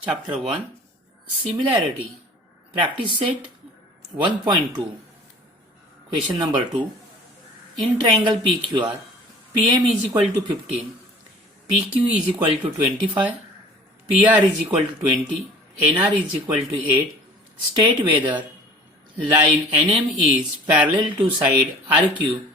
Chapter 1 Similarity Practice Set 1.2 Question number 2 In triangle PQR, PM is equal to 15, PQ is equal to 25, PR is equal to 20, NR is equal to 8. State whether line NM is parallel to side RQ.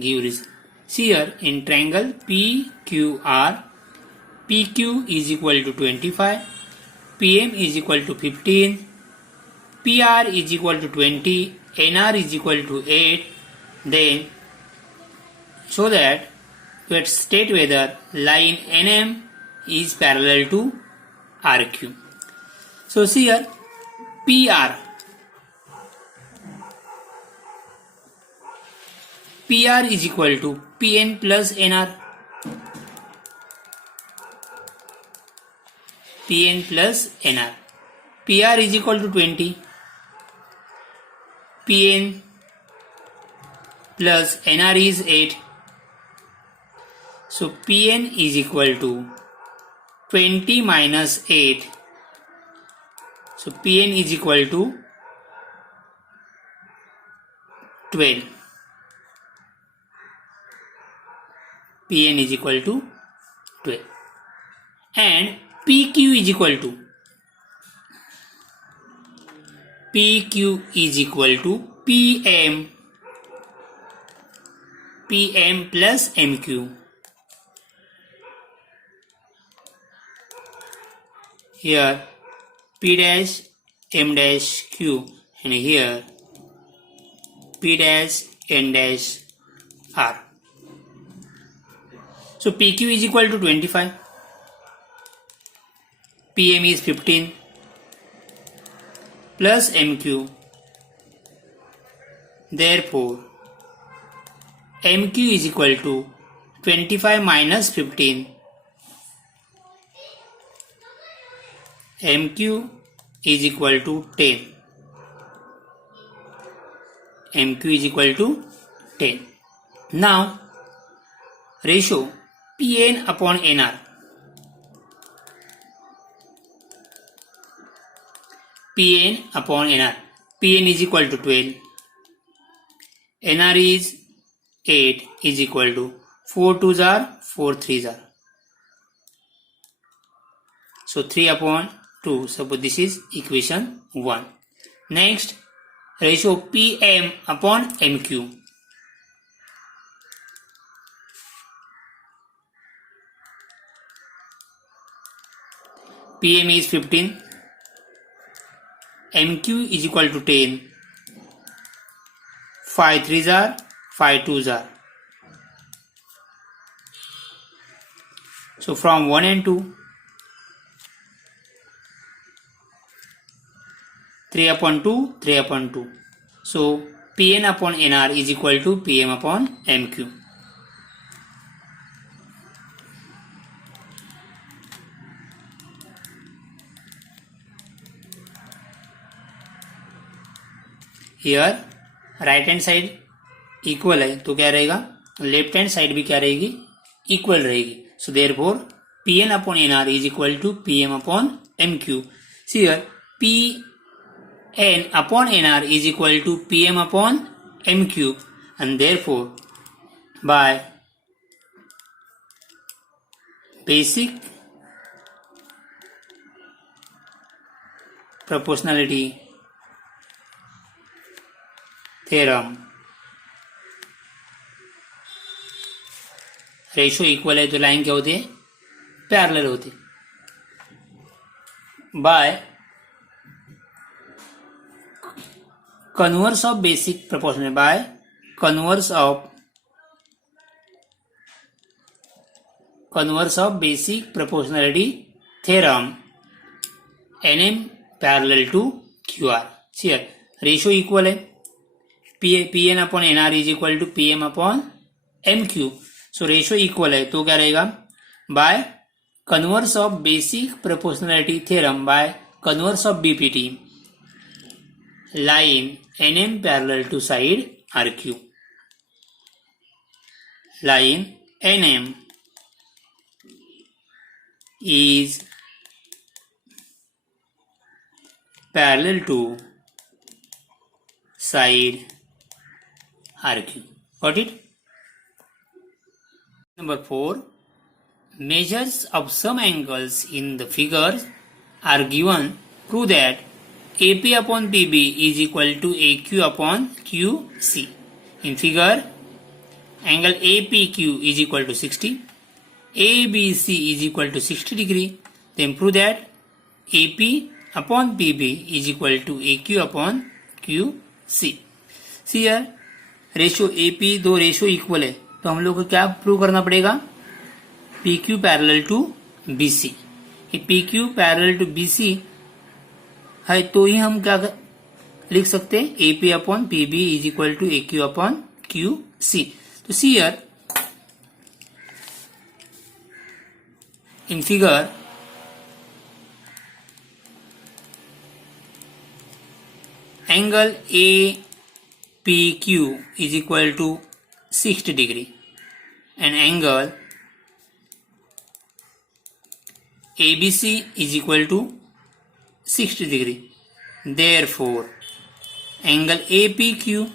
Give reason. See here, in triangle PQR, PQ is equal to 25, PM is equal to 15, PR is equal to 20, NR is equal to 8. Then show that we state whether line NM is parallel to RQ. So see here, PR is equal to PN plus NR. PN plus NR. PR is equal to 20. PN plus NR is 8. So PN is equal to 20 minus 8. So PN is equal to 12. PN is equal to 12. And PQ is equal to PM plus MQ. Here P dash M dash Q and here P dash N dash R. So PQ is equal to 25, PM is 15 plus MQ. Therefore, MQ is equal to 25 minus 15. MQ is equal to 10. MQ is equal to 10. Now, ratio PN upon NR. PN upon NR. PN is equal to 12. NR is 8 is equal to 4 2s are 4 3s are. So 3 upon 2. Suppose this is equation 1. Next, ratio PM upon MQ. PM is 15. MQ is equal to 10. 5 3s are 5 2s are. So from 1 and 2, 3 upon 2, 3 upon 2. So PN upon NR is equal to PM upon MQ. Here right hand side equal है तो क्या रहेगा, left hand side भी क्या रहेगी, equal रहेगी. So therefore PN upon NR is equal to PM upon MQ. See here PN upon NR is equal to PM upon MQ and therefore by basic proportionality theorem, ratio equal है तो line क्या होती है, parallel होती है. By converse of basic proportional, by converse of basic proportionality theorem, NM parallel to QR. Here ratio equal है, PN upon NR is equal to PM upon MQ. So ratio equal है तो क्या रहेगा, by converse of basic proportionality theorem by converse of BPT, line NM parallel to side RQ. Line NM is parallel to side RQ. Got it? Number 4. Measures of some angles in the figures are given. Prove that AP upon PB is equal to AQ upon QC. In figure, angle APQ is equal to 60. ABC is equal to 60 degree. Then prove that AP upon PB is equal to AQ upon QC. See here, ratio AP दो ratio equal है, तो हम लोग को क्या prove करना पड़ेगा? PQ parallel to BC. ये PQ पैरेलल टू BC है, तो ही हम क्या लिख सकते हैं? AP upon PB is equal to AQ upon QC. तो see here in figure, angle APQ is equal to 60 degree and angle ABC is equal to 60 degree. Therefore, angle APQ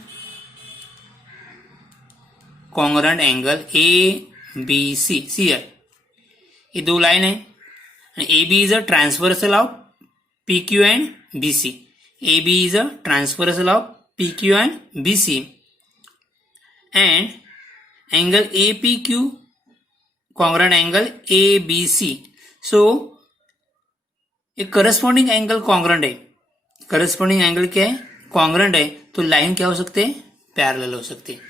congruent angle ABC. See here, ये दो line है. AB is a transversal of PQ and BC. AB is a transversal of PQ and BC, and angle APQ congruent angle ABC. So एक corresponding angle congruent है. Corresponding angle क्या है? Congruent है. तो line क्या हो सकते हैं? पैरेलल हो सकते हैं.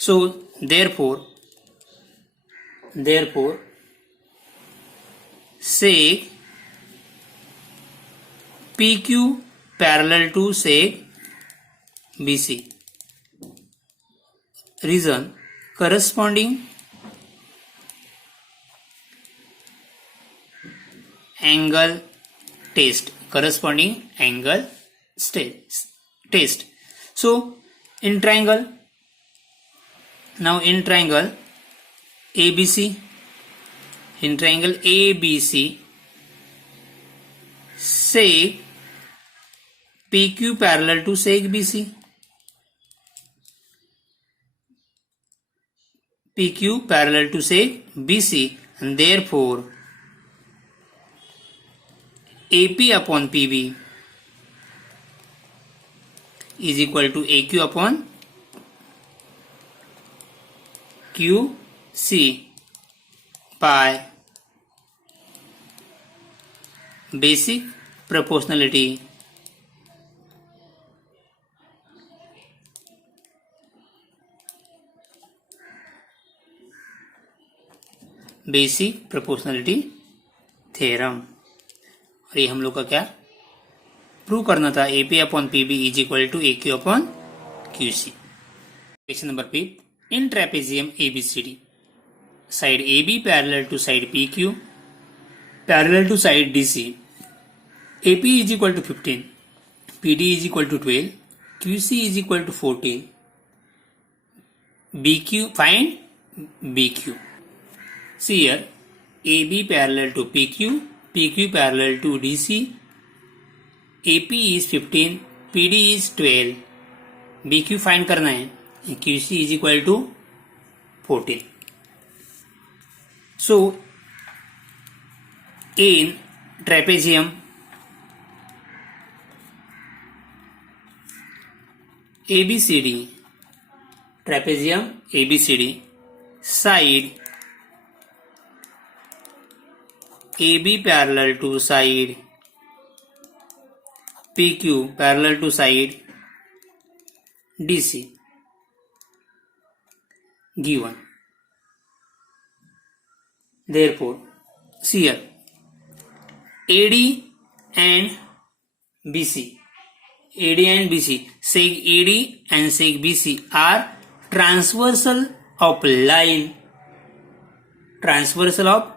So therefore sec PQ parallel to sec BC. Reason, corresponding angle test. So in triangle, now in triangle ABC, in triangle ABC, sec PQ parallel to sec BC. PQ parallel to sec BC, and therefore AP upon PB is equal to AQ upon QC by basic proportionality. Basic proportionality theorem. और ये हम लोग का क्या prove करना था? AP upon PB is equal to AQ upon QC. Question number 5. In trapezium ABCD, side AB parallel to side PQ parallel to side DC. AP is equal to 15, PD is equal to 12, QC is equal to 14. BQ, find BQ. See here, AB parallel to PQ, PQ parallel to DC, AP is 15, PD is 12, BQ find करना है, QC is equal to 14. So, in trapezium ABCD, trapezium ABCD, side AB parallel to side PQ parallel to side DC given. Therefore, see here, AD and BC, sec AD and sec BC are transversal of line, transversal of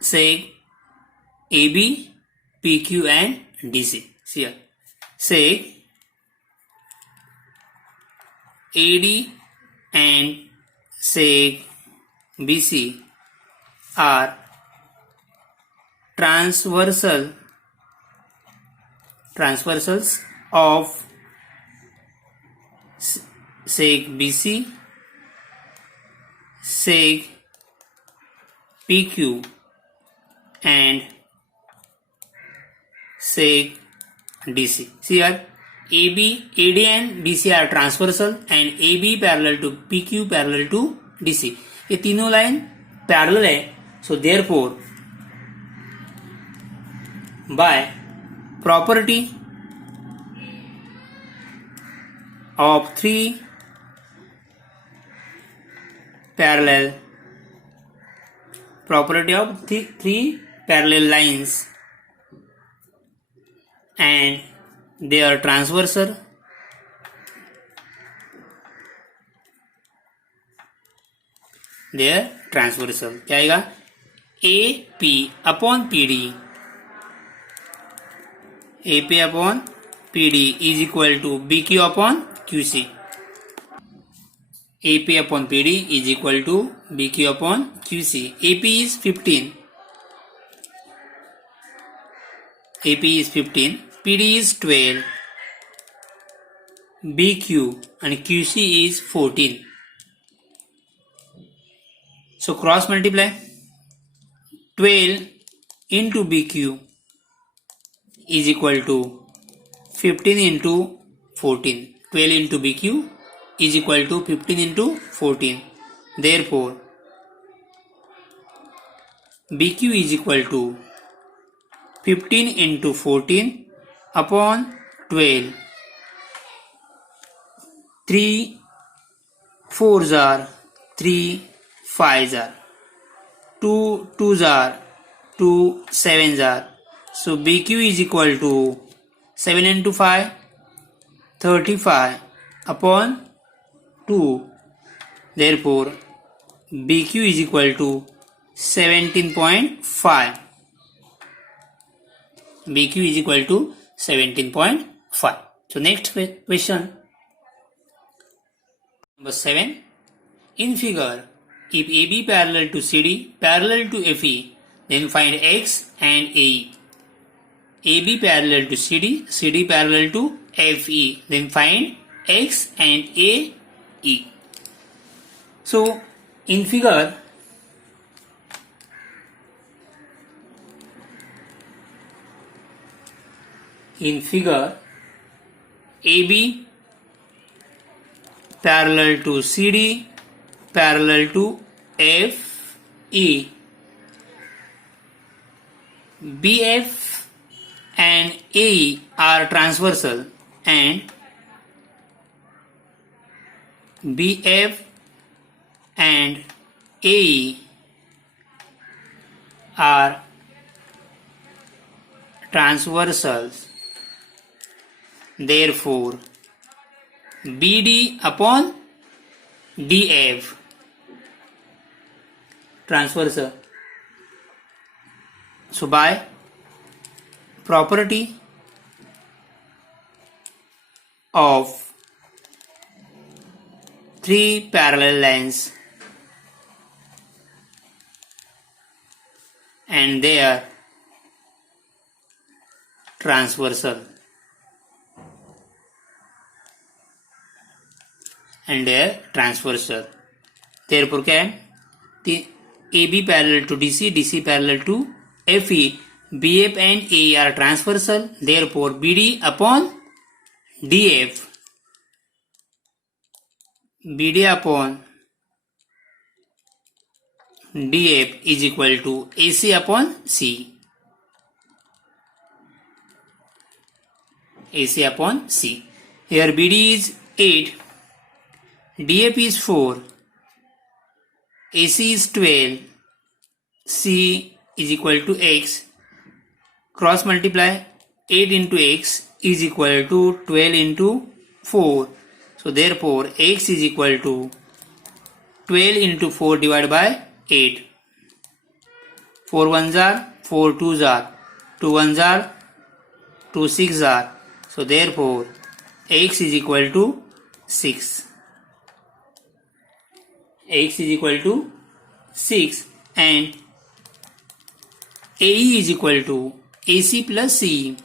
sec AB, PQ and DC. See here, sec AD and sec BC are transversals of seg BC, seg PQ and seg DC. See here, AD and DC are transversal and AB parallel to PQ parallel to DC. ये तीनों line parallel है. So therefore, by property of three parallel lines and they are transversal, क्या आएगा? AP upon PD is equal to BQ upon QC. AP upon PD is equal to BQ upon QC. AP is 15, PD is 12, BQ and QC is 14. So cross multiply. 12 into BQ is equal to 15 into 14. 12 into BQ is equal to 15 into 14. Therefore, BQ is equal to 15 into 14 upon 12. 3 4s are 3 5s are 2 2s are 2 7s are. So BQ is equal to 7 into 5, 35 upon 2. Therefore, BQ is equal to 17.5. BQ is equal to 17.5. So next question. Number 7. In figure, if AB parallel to CD parallel to FE, then find X and AE. AB parallel to CD, CD parallel to FE, then find X and AE. So in figure, AB parallel to CD parallel to FE, BF and AE are transversal and BF and AE are transversals. Therefore, BD upon DF transversal. So by property of three parallel lines and they are transversal therefore क्या है? AB parallel to DC, DC parallel to FE, BF and AE are transversal. Therefore, BD upon DF, BD upon DF is equal to AC upon C. AC upon C. Here BD is 8, DF is 4, AC is 12, C is equal to X. Cross multiply 8 into X is equal to 12 into 4. So therefore X is equal to 12 into 4 divided by 8. 4 1s are 4 2s are 2 1s are 2 6s are. So therefore X is equal to 6. X is equal to 6 and AE is equal to AC plus CE.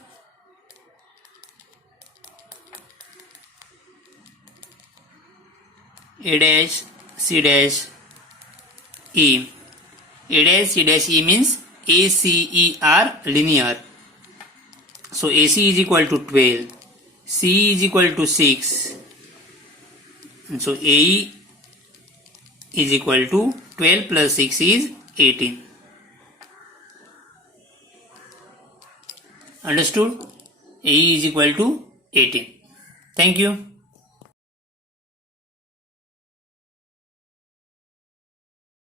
A dash C dash E. A dash C dash E means ACE are linear. So AC is equal to 12, CE is equal to 6, and so AE is equal to 12 plus 6 is 18. Understood? AE is equal to 18. Thank you.